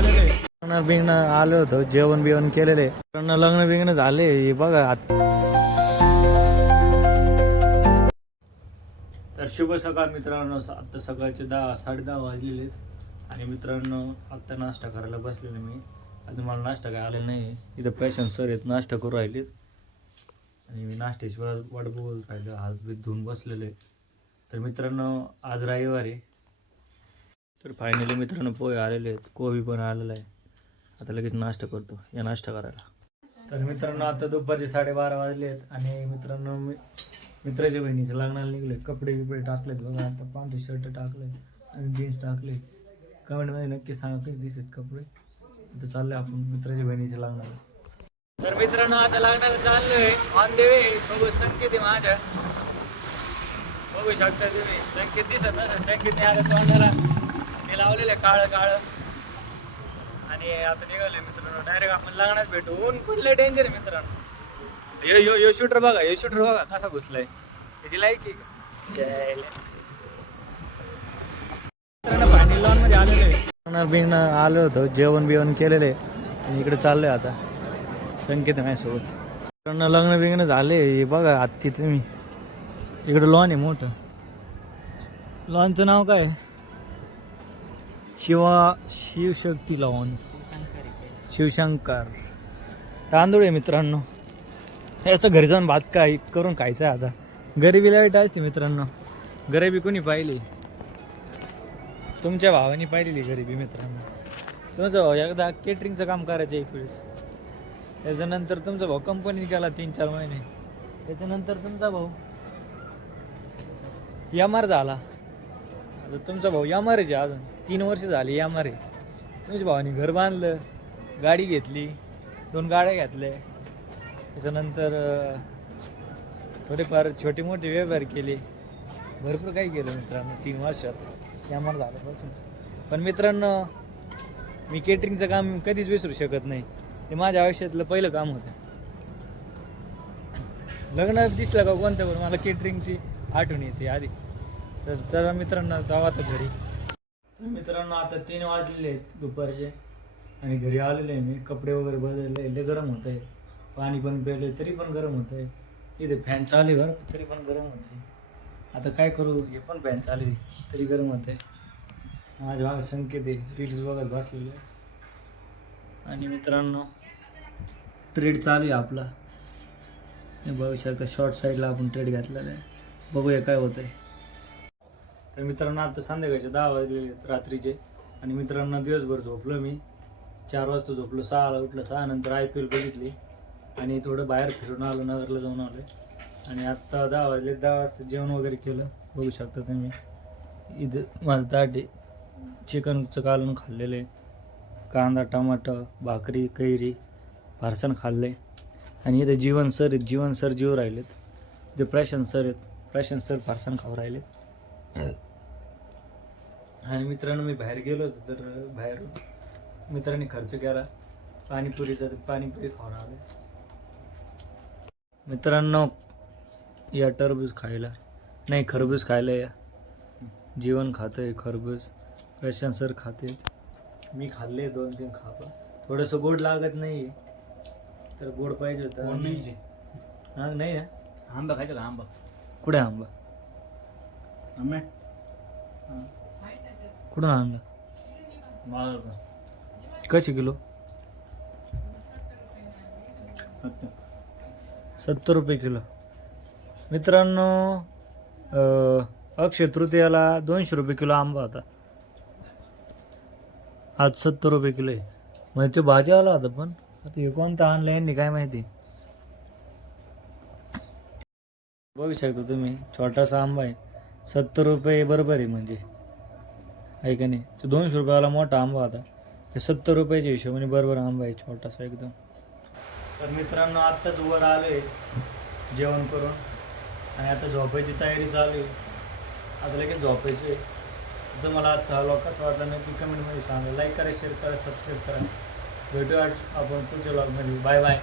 आलेले आहे. लग्न बिग्न आलो होतो, जेवण बिवण केलेले. लग्न बिग्न झाले बघा. तर शुभ सकाळ मित्रांनो. आता सकाळचे 10-10:30 वाजलेले आहेत आणि मित्रांनो आता नाश्ता करायला बसलेलो मी. अजून मला नाश्ता काय आलेला नाही. इथं पेशंट सर आहेत, नाश्ता करू राहिलेत आणि मी नाश्त्याची वाट बघत राहिलो. हात बीत धुवून बसलेले. तर मित्रांनो आज रविवार आहे. तर फायनली मित्रांनो पोहे आलेले आहेत, कोबी पण आलेला आहे. आता लगेच नाश्ता करतो या नाश्ता करायला. तर मित्रांनो आता दुपारचे 12:30 वाजले आहेत आणि मित्रांनो मी मित्राच्या बहिणीच्या लग्नाला निघले. कपडे बिपडे टाकलेत बघा. आता पांढरे शर्ट टाकले आणि जीन्स टाकले. कमेंटमध्ये नक्की सांगा कसे दिसत कपडे. आता चाललोय आपण मित्राच्या बहिणीच्या लग्नाला. तर मित्रांनो आता लग्नाला चाललोय. On the way. सोबत संकेत आहे माझ्या, बघू शकता तुम्ही. संकेत दिसत नसेल, संकेतने आता तोंडाला मी लावलेलं आहे काळं काळं. आणि आता निघालोय मित्रांनो डायरेक्ट आपण लग्नात भेटू. ऊन पडलंय डेंजर आहे मित्रांनो. यो शूटर बघा, यो शूटर बघा कसा घुसलाय. त्याची लाईक आहे का? फायनल लॉन मध्ये आलेलो आहे. लग्न बिग्न आलो होतो, जेवण बिवण केलेले आणि इकडे चाललोय आता. संकेत माझ्यासोबत. लग्न बिग्न झाले बघा. आत्ती तुम्ही इकडे लॉन आहे मोठं. लॉनचं नाव काय? शिवशक्ती लॉन, शिवशंकर. तांदूळ आहे मित्रांनो. याचं घरी जाऊन भात काय करून खायचं आहे. आता गरिबी लाईट असते मित्रांनो. गरिबी कोणी पाहिली? तुमच्या भावानी पाहिलेली गरिबी मित्रांनो. तुमचा भाऊ एकदा केटरिंगचं काम करायचं एक वेळेस. त्याच्यानंतर तुमचा भाऊ कंपनीत गेला 3-4 महिने. त्याच्यानंतर तुमचा भाऊ एम.आर. झाला. आता तुमचा भाऊ एम.आर. आहे अजून 3 वर्ष झाली एम.आर. आहे. तुमच्या भावानी घर बांधलं, गाडी घेतली, 2 गाड्या घेतल्या. त्याच्यानंतर थोडेफार छोटे मोठे व्यवहार केले. भरपूर काही केलं मित्रांनो 3 वर्षात एम.आर. झाल्यापासून. पण मित्रांनो मी केटरिंगचं काम कधीच विसरू शकत नाही. ते माझ्या आयुष्यातलं पहिलं काम होतं. लग्न दिसलं का कोणतं पण मला केटरिंगची आठवण येते आधी. चला मित्रांनो जाऊ आता घरी. मित्रांनो आता 3 वाजलेले आहेत दुपारचे आणि घरी आलेलो आहे मी. कपडे वगैरे बदलले. लय गरम होत आहे. पाणी पण प्यायले तरी पण गरम होत आहे. इथे फॅन चालू आहे बरं तरी पण गरम होत आहे. आता काय करू, हे पण फॅन चालू आहे तरी गरम होत आहे. माझ्या भाग संकेत आहे, रील्स बघत बसलेले. आणि मित्रांनो ट्रेड चालू आहे आपला. बघू शकता शॉर्ट साईडला आपण ट्रेड घातलेला आहे. बघूया काय होत आहे. तर मित्रांनो आता संध्याकाळचे 10 वाजलेले रात्रीचे आणि मित्रांनो दिवसभर झोपलो मी. 4 वाजता झोपलो, 6ला उठलं. 6 नंतर IPL बघितली आणि थोडं बाहेर फिरून आलो, नगरला जाऊन आलो. आणि आत्ता 10 वाजले. 10 वाजता जेवण वगैरे केलं. बघू शकता तुम्ही इथं माझं ताट आहे. चिकनचं कालवण खाल्लेलं आहे. कांदा टमाटर भाकरी कैरी फारसन खाल्ले. आणि इथं जीवन सर आहेत, जीवन सर जीव राहिलेत. इथे प्रशांत सर आहेत, प्रशांत सर फारसन खाऊ राहिलेत. आणि मित्रांनो मी बाहेर गेलो होतो तर बाहेर मित्रांनी खर्च केला पाणीपुरीचा. तर पाणीपुरी खाऊन आलो मित्रांनो. या टरबूज खायला नाही, खरबूज खायला या. जीवन खातंय खरबूज, प्रशांत सर खाते. मी खाल्ले 2-3 खापा. थोडंसं गोड लागत नाही तर गोड पाहिजे होतं. हां नाही ना. आंबा खायचा का? आंबा कुठे आंबा? आंबे कुठून आणलं? कशी किलो? 70 रुपये किलो. मित्रांनो अक्षय तृतीयाला 200 रुपये किलो आंबा होता. आज 70 रुपये किलो आहे. म्हणजे तो भाजी आला होता. पण आता हे कोणतं आणलं यांनी काय माहिती. बघू शकता तुम्ही छोटासा आंबा आहे. 70 रुपये बरोबर आहे म्हणजे आहे का नाही. तो 200 रुपयाला मोठा आंबा होता. हे 70 रुपयाच्या हिशोबाने बरोबर आंबा आहे छोटासा एकदम. तर मित्रांनो आत्ताच वर आलोय जेवण करून आणि आता झोपायची तयारी चालू आहे. आता लगेच झोपायचं आहे. तर मला आजचा व्लॉग कसा वाटला नक्की कमेंटमध्ये सांगा. लाईक करा, शेअर करा, सबस्क्राईब करा. भेटूया आपण पुढच्या व्लॉगमध्ये. Bye bye.